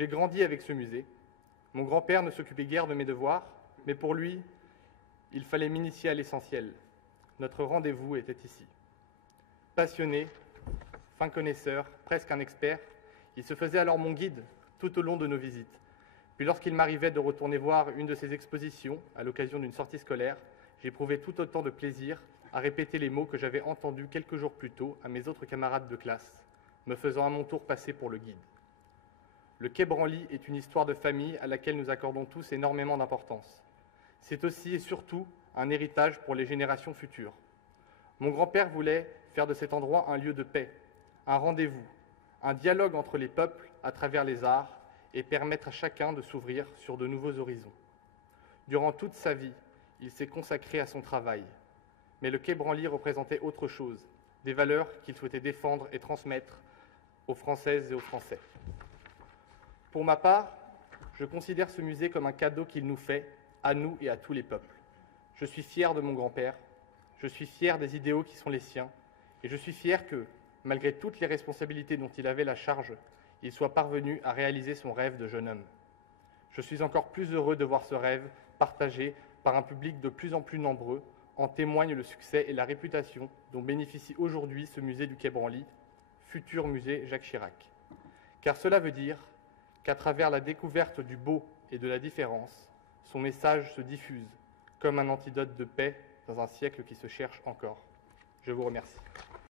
J'ai grandi avec ce musée. Mon grand-père ne s'occupait guère de mes devoirs, mais pour lui, il fallait m'initier à l'essentiel. Notre rendez-vous était ici. Passionné, fin connaisseur, presque un expert, il se faisait alors mon guide tout au long de nos visites. Puis lorsqu'il m'arrivait de retourner voir une de ses expositions à l'occasion d'une sortie scolaire, j'éprouvais tout autant de plaisir à répéter les mots que j'avais entendus quelques jours plus tôt à mes autres camarades de classe, me faisant à mon tour passer pour le guide. Le Quai Branly est une histoire de famille à laquelle nous accordons tous énormément d'importance. C'est aussi et surtout un héritage pour les générations futures. Mon grand-père voulait faire de cet endroit un lieu de paix, un rendez-vous, un dialogue entre les peuples à travers les arts et permettre à chacun de s'ouvrir sur de nouveaux horizons. Durant toute sa vie, il s'est consacré à son travail. Mais le Quai Branly représentait autre chose, des valeurs qu'il souhaitait défendre et transmettre aux Françaises et aux Français. Pour ma part, je considère ce musée comme un cadeau qu'il nous fait, à nous et à tous les peuples. Je suis fier de mon grand-père, je suis fier des idéaux qui sont les siens, et je suis fier que, malgré toutes les responsabilités dont il avait la charge, il soit parvenu à réaliser son rêve de jeune homme. Je suis encore plus heureux de voir ce rêve partagé par un public de plus en plus nombreux. En témoignent le succès et la réputation dont bénéficie aujourd'hui ce musée du Quai Branly, futur musée Jacques Chirac. Car cela veut dire qu'à travers la découverte du beau et de la différence, son message se diffuse comme un antidote de paix dans un siècle qui se cherche encore. Je vous remercie.